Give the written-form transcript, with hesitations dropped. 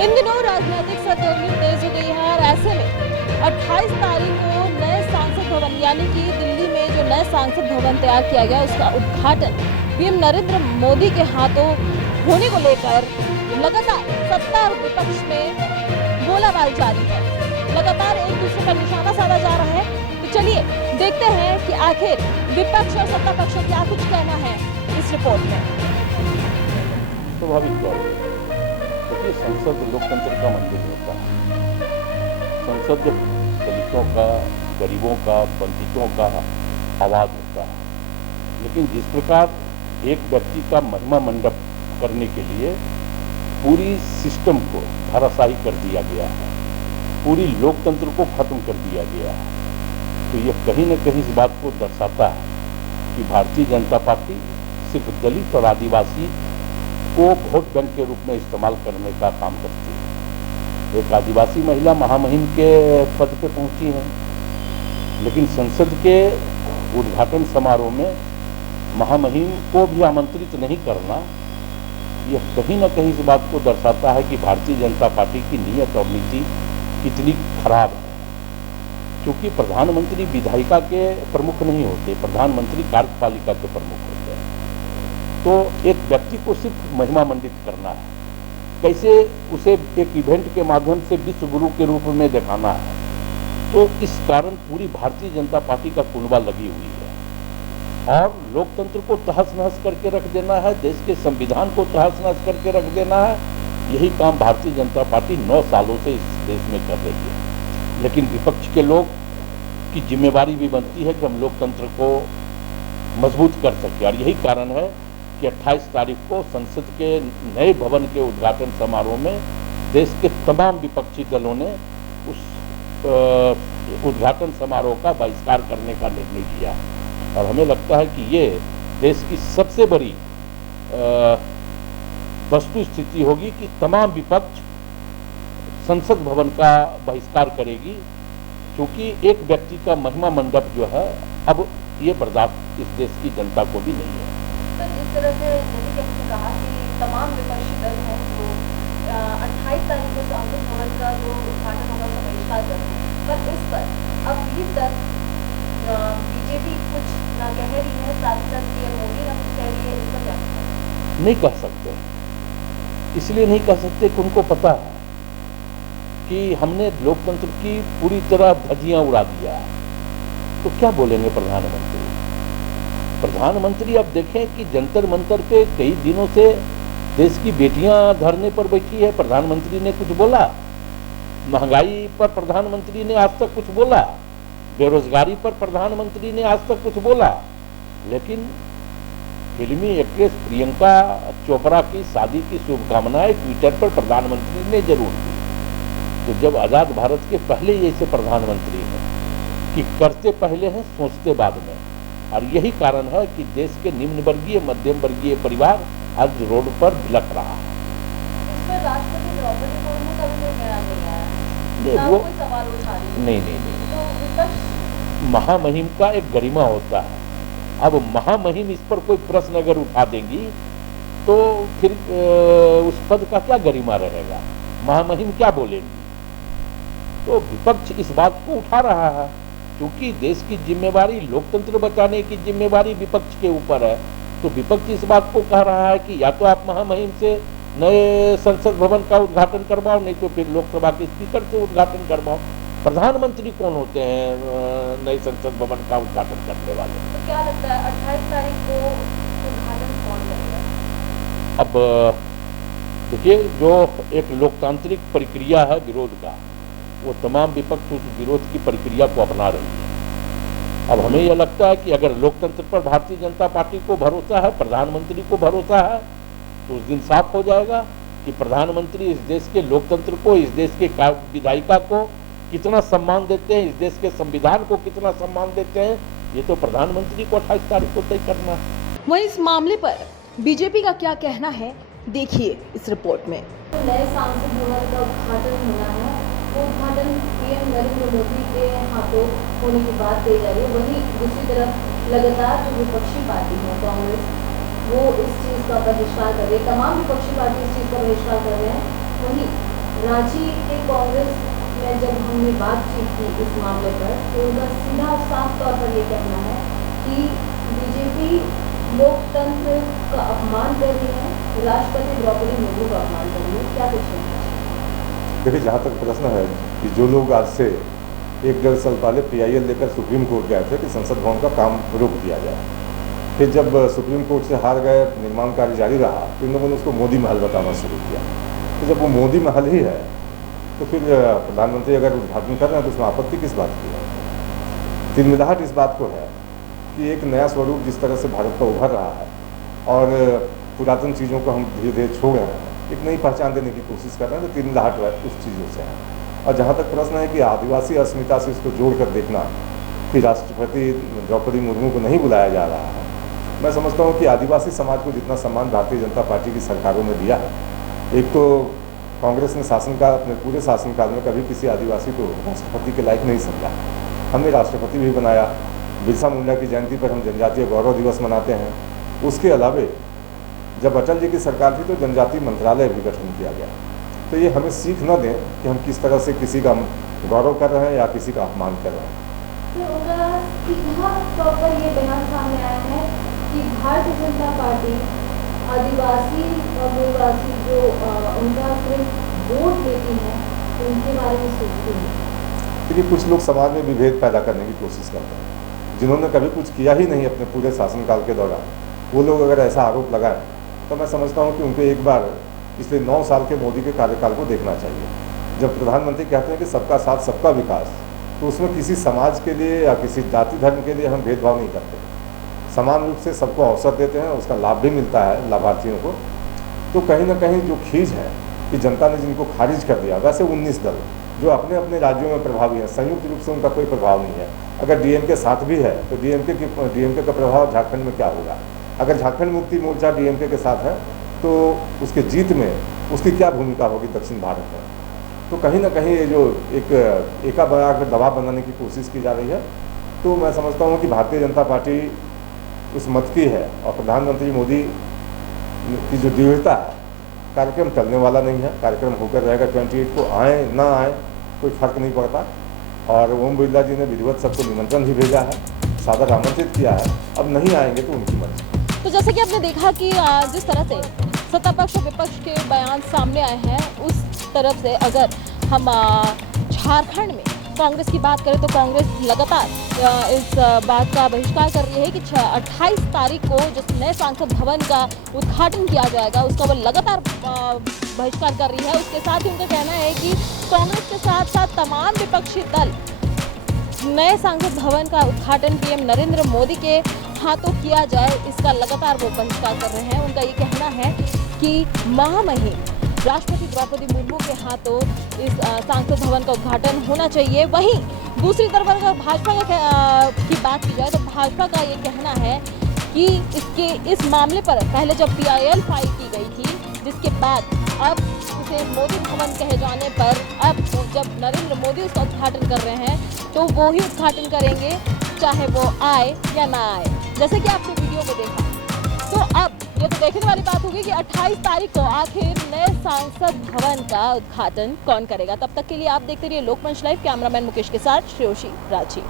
इन दिनों राजनीतिक सरगर्मी तेज हो गई है और ऐसे में 28 तारीख को नए सांसद भवन यानी कि दिल्ली में जो नए सांसद भवन तैयार किया गया उसका उद्घाटन पीएम नरेंद्र मोदी के हाथों होने को लेकर लगातार सत्ता और विपक्ष में गोलाबारी जारी है। लगातार एक दूसरे का निशाना साधा जा रहा है। तो चलिए देखते हैं कि आखिर विपक्ष और सत्ता पक्ष का क्या कुछ कहना है इस रिपोर्ट में। स्वाभाविक तौर पर देखिए, संसद लोकतंत्र का मंदिर होता है। संसद दलितों का, गरीबों का, वंचितों का आवाज होता है। लेकिन जिस प्रकार एक व्यक्ति का महिमा मंडप करने के लिए पूरी सिस्टम को धराशायी कर दिया गया है, पूरी लोकतंत्र को खत्म कर दिया गया है, तो यह कहीं न कहीं इस बात को दर्शाता है कि भारतीय जनता पार्टी सिर्फ दलित और आदिवासी को वोट बैंक के रूप में इस्तेमाल करने का काम करती है। एक आदिवासी महिला महामहिम के पद पे पहुंची है, लेकिन संसद के उद्घाटन समारोह में महामहिम को भी आमंत्रित नहीं करना, यह कहीं न कहीं इस बात को दर्शाता है कि भारतीय जनता पार्टी की नीयत और नीति कितनी खराब है। क्योंकि प्रधानमंत्री विधायिका के प्रमुख नहीं होते, प्रधानमंत्री कार्यपालिका के प्रमुख होते हैं। तो एक व्यक्ति को सिर्फ महिमा मंडित करना है, कैसे उसे एक इवेंट के माध्यम से विश्व गुरु के रूप में दिखाना है। तो इस कारण पूरी भारतीय जनता पार्टी का कुनबा लगी हुई है और लोकतंत्र को तहस नहस करके रख देना है, देश के संविधान को तहस नहस करके रख देना है। यही काम भारतीय जनता पार्टी 9 सालों से इस देश में कर रही है। लेकिन विपक्ष के लोग की जिम्मेवारी भी बनती है कि हम लोकतंत्र को मजबूत कर सके, और यही कारण है कि 28 तारीख को संसद के नए भवन के उद्घाटन समारोह में देश के तमाम विपक्षी दलों ने उस उद्घाटन समारोह का बहिष्कार करने का निर्णय लिया। और हमें लगता है कि ये देश की सबसे बड़ी वस्तु स्थिति होगी कि तमाम विपक्ष संसद भवन का बहिष्कार करेगी, क्योंकि एक व्यक्ति का महिमा मंडप जो है अब ये बर्दाश्त इस देश की जनता को भी नहीं है। सर, इस तरह से जैसे कि आपने कहा कि तमाम विपक्षी दल हैं जो 28 तारीख को संसद भवन का जो उद्घाटन होगा उसका बहिष्कार कर रहे हैं, पर इस पर अभी तक बीजेपी कुछ ना कह रही है, सांसद पीएम मोदी ना कुछ कह रही है। इसका क्या नहीं कह सकते, इसलिए नहीं कह सकते कि उनको पता है कि हमने लोकतंत्र की पूरी तरह धज्जियां उड़ा दिया है। तो क्या बोलेंगे प्रधानमंत्री? प्रधानमंत्री अब देखें कि जंतर मंतर पे कई दिनों से देश की बेटियां धरने पर बैठी है, प्रधानमंत्री ने कुछ बोला? महंगाई पर प्रधानमंत्री ने आज तक कुछ बोला? बेरोजगारी पर प्रधानमंत्री ने आज तक कुछ बोला? लेकिन फिल्मी एक्ट्रेस प्रियंका चोपड़ा की शादी की शुभकामनाएं ट्विटर पर प्रधानमंत्री ने जरूर दी। तो जब आजाद भारत के पहले ऐसे प्रधानमंत्री हैं कि करते पहले हैं सोचते बाद में, और यही कारण है कि देश के निम्न वर्गीय मध्यम वर्गीय परिवार आज रोड पर भिलक रहा है। इसमें राष्ट्रपति द्रौपदी मुर्मू का भी कोई बयान नहीं आया, नहीं, वो कोई सवाल उठा रही है। नहीं, तो विपक्ष महामहिम का एक गरिमा होता है। अब महामहिम इस पर कोई प्रश्न अगर उठा देंगी तो फिर उस पद का क्या गरिमा रहेगा? महामहिम क्या बोलेंगी? तो विपक्ष इस बात को उठा रहा है, क्योंकि देश की जिम्मेवारी, लोकतंत्र बचाने की जिम्मेवारी विपक्ष के ऊपर है। तो विपक्ष इस बात को कह रहा है कि या तो आप महामहिम से नए संसद भवन का उद्घाटन करवाओ, नहीं तो फिर लोकसभा के स्पीकर से उद्घाटन करवाओ। प्रधानमंत्री कौन होते हैं नए संसद भवन का उद्घाटन करने वाले? तो क्या लगता है 28 तारीख को उद्घाटन कौन करेगा? अब देखिए, जो एक लोकतांत्रिक प्रक्रिया है विरोध का, वो तमाम विपक्ष उस विरोध की प्रक्रिया को अपना रही है। अब हमें यह लगता है कि अगर लोकतंत्र पर भारतीय जनता पार्टी को भरोसा है, प्रधानमंत्री को भरोसा है, तो उस दिन साफ हो जाएगा कि प्रधानमंत्री इस देश के लोकतंत्र को, इस देश के विधायिका को कितना सम्मान देते हैं, इस देश के संविधान को कितना सम्मान देते हैं, ये तो प्रधानमंत्री को 28 तारीख को तय करना है। वहीं इस मामले पर बीजेपी का क्या कहना है, देखिए इस रिपोर्ट में। नए सांसद भवन का उद्घाटन होना है, वो उद्घाटन पीएम नरेंद्र मोदी के हाथों होने की बात कही जा रही है। वहीं दूसरी तरफ लगातार जो विपक्षी पार्टी है कांग्रेस, वो इस चीज़ का बहिष्कार कर रही है, तमाम विपक्षी पार्टी इस चीज़ का बहिष्कार कर रहे हैं। वहीं रांची के कांग्रेस में जब हमने बातचीत की इस मामले पर, तो उनका सीधा और साफ तौर पर ये कहना है कि बीजेपी लोकतंत्र का अपमान कर रही है, राष्ट्रपति द्रौपदी मुर्मू का अपमान कर रही है। क्या कुछ है? देखिए, जहाँ तक प्रश्न है कि जो लोग आज से 1-1.5 साल पहले PIL लेकर सुप्रीम कोर्ट गए थे कि संसद भवन का काम रोक दिया जाए, फिर जब सुप्रीम कोर्ट से हार गए, निर्माण कार्य जारी रहा, तो इन लोगों ने उसको मोदी महल बताना शुरू किया। तो जब वो मोदी महल ही है तो फिर प्रधानमंत्री अगर उद्घाटन कर रहे हैं तो उसमें आपत्ति किस बात की है? तिलमिलाहट इस बात को है कि एक नया स्वरूप जिस तरह से भारत का उभर रहा है और पुरातन चीज़ों को हम धीरे धीरे छोड़ रहे हैं, एक नई पहचान देने की कोशिश कर रहे हैं, तो तिलमिलाहट उस चीज़ों से है। और जहाँ तक प्रश्न है कि आदिवासी अस्मिता से इसको जोड़ कर देखना कि राष्ट्रपति द्रौपदी मुर्मू को नहीं बुलाया जा रहा है, मैं समझता हूँ कि आदिवासी समाज को जितना सम्मान भारतीय जनता पार्टी की सरकारों ने दिया है, एक तो कांग्रेस ने शासनकाल, अपने पूरे शासनकाल में कभी किसी आदिवासी को राष्ट्रपति के लायक नहीं समझा। हमने राष्ट्रपति भी बनाया, बिरसा मुंडा की जयंती पर हम जनजातीय गौरव दिवस मनाते हैं। उसके अलावे जब अटल जी की सरकार थी तो जनजातीय मंत्रालय भी गठन किया गया। तो ये हमें सीख न दें कि हम किस तरह से किसी का गौरव कर रहे हैं या किसी का अपमान कर रहे हैं। तो उनका सीधा तौर पर ये बयान सामने आया है कि भारतीय जनता पार्टी आदिवासी और मूलवासी जो उनका सिर्फ वोट लेती है, तो उनके बारे में सोचती है। देखिए, कुछ लोग समाज में विभेद पैदा करने की कोशिश करते हैं, जिन्होंने कभी कुछ किया ही नहीं अपने पूरे शासनकाल के दौरान, वो लोग अगर ऐसा आरोप लगाएं तो मैं समझता हूँ कि उनको एक बार पिछले 9 साल के मोदी के कार्यकाल को देखना चाहिए। जब प्रधानमंत्री कहते हैं कि सबका साथ सबका विकास, तो उसमें किसी समाज के लिए या किसी जाति धर्म के लिए हम भेदभाव नहीं करते, समान रूप से सबको अवसर देते हैं, उसका लाभ भी मिलता है लाभार्थियों को। तो कहीं ना कहीं जो खींच है कि जनता ने जिनको खारिज कर दिया, वैसे 19 दल जो अपने अपने राज्यों में प्रभावी हैं, संयुक्त रूप से उनका कोई प्रभाव नहीं है। अगर DMK साथ भी है तो DMK का प्रभाव झारखंड में क्या होगा? अगर झारखंड मुक्ति मोर्चा DMK के साथ है तो उसके जीत में उसकी क्या भूमिका होगी दक्षिण भारत में? तो कहीं ना कहीं ये जो एक एका बना कर दबाव बनाने की कोशिश की जा रही है, तो मैं समझता हूँ कि भारतीय जनता पार्टी उस मत की है और प्रधानमंत्री मोदी की जो दृढ़ता है, कार्यक्रम टलने वाला नहीं है, कार्यक्रम होकर रहेगा। 28 को आए ना आए कोई फर्क नहीं पड़ता। और ओम बिरला जी ने विधिवत सबको निमंत्रण भी भेजा है, सादर आमंत्रित किया है, अब नहीं आएंगे तो उनकी मर्जी। तो जैसे कि आपने देखा कि जिस तरह से सत्ता पक्ष और विपक्ष के बयान सामने आए हैं, उस तरफ से अगर हम झारखंड में कांग्रेस की बात करें तो कांग्रेस लगातार इस बात का बहिष्कार कर रही है कि 28 तारीख को जिस नए सांसद भवन का उद्घाटन किया जाएगा उसका वो लगातार बहिष्कार कर रही है। उसके साथ ही उनका कहना है कि कांग्रेस के साथ साथ तमाम विपक्षी दल नए सांसद भवन का उद्घाटन PM नरेंद्र मोदी के हाथों किया जाए, इसका लगातार वो बहिष्कार कर रहे हैं। उनका ये कहना है कि महामहिम राष्ट्रपति द्रौपदी मुर्मू के हाथों इस सांसद भवन का उद्घाटन होना चाहिए। वहीं दूसरी तरफ अगर भाजपा की बात की जाए तो भाजपा का ये कहना है कि इस मामले पर पहले जब PIL फाइल की गई थी, जिसके बाद अब उसे मोदी भवन कहे जाने पर अब जब नरेंद्र मोदी उसका उद्घाटन कर रहे हैं तो वो ही उद्घाटन करेंगे, चाहे वो आए या ना आए। जैसे कि आपने वीडियो में देखा, तो अब ये तो देखने वाली बात होगी कि 28 तारीख को आखिर नए सांसद भवन का उद्घाटन कौन करेगा। तब तक के लिए आप देखते रहिए लोकमंच लाइव। कैमरामैन मुकेश के साथ श्रेयोशी, रांची।